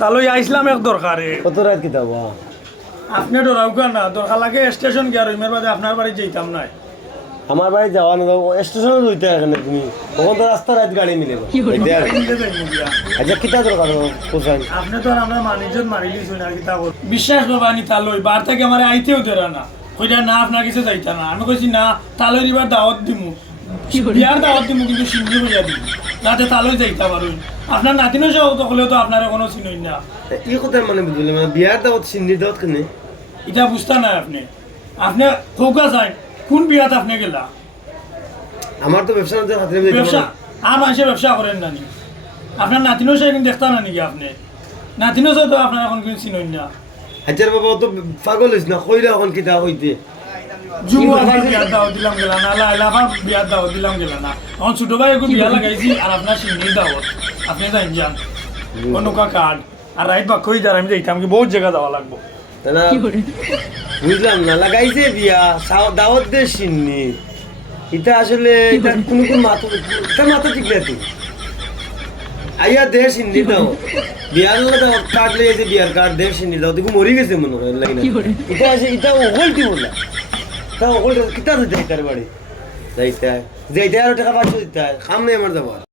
তাহলে আইসলাম এক দরকারে। কত রাত কি দাও আপনি ডরাউকা না, দরকার লাগে স্টেশন গিয়ে আর ইমের বাদে আপনার বাড়ি যেতাম নাই। আমার বাড়ি যাওয়া না স্টেশনে রইতে এখানে তুমি তখন তো রাস্তা রাত গাড়ি মিলে আচ্ছা কিতা দরকার কোথায় আপনি তো আর আমরা মানুষজন মারিলি শুনে আর কি তা বল। বিশ্বাস করবা নি তালই বার থেকে আমার আইতেও দেরা না, কইটা না আপনার কিছু যাইতা না। আমি কইছি না তালই এবার দাওয়াত দিমু, বিয়ার দাওয়াত দিমু, কিন্তু সিন্ধি হইয়া দিমু যাতে তালই যাইতা পারুন। আপনার নাতিনও সহ তো হলেও তো আপনার কোনো চিনই না। এই কথা মানে বুঝলি মানে বিয়ার দাওয়াত সিন্নি দাওয়াত কেনে এটা বুঝতা না আপনি। আপনি কৌকা চাই কোন বিয়াত আপনি গেলা? আমার তো ব্যবসা না হাতে ব্যবসা আর মানুষের ব্যবসা করেন না নি? আপনার নাতিনও সে কিন্তু দেখতা না নাকি আপনি? নাতিনও সহ তো আপনার এখন কিন্তু চিনই না। হাজার বাবা তো পাগল হইস না কইরা এখন কিতা হইতে যুব আবার বিয়ার দাওয়াত দিলাম গেলা না, লাইলাফা বিয়ার দাওয়াত দিলাম গেলা না। এখন ছোট ভাই একটু বিয়া লাগাইছি আর আপনার সিন্নির দাওয়াত আপনি যাই যান অনুকা কার্ড আর রাইট বা কই যার আমি যাইতাম কি বহুত জায়গা যাওয়া লাগবো। না বুঝলাম না লাগাইছে বিয়া দাওয়াত দে সিন্নি এটা আসলে এটা কোন কোন মাথা এটা মাথা ঠিক না তুই আইয়া দে সিন্নি দাও বিয়ার দাও কার্ড লইছে বিয়ার কার্ড দে সিন্নি দাও দেখো মরি গেছে মনে হয় লাগি না এটা আছে এটা ওগল কি বললা তা ওগল কিতা দিতে তার বাড়ি যাইতা যাইতা আর টাকা পাঁচশো দিতে কাম নেই আমার যাবার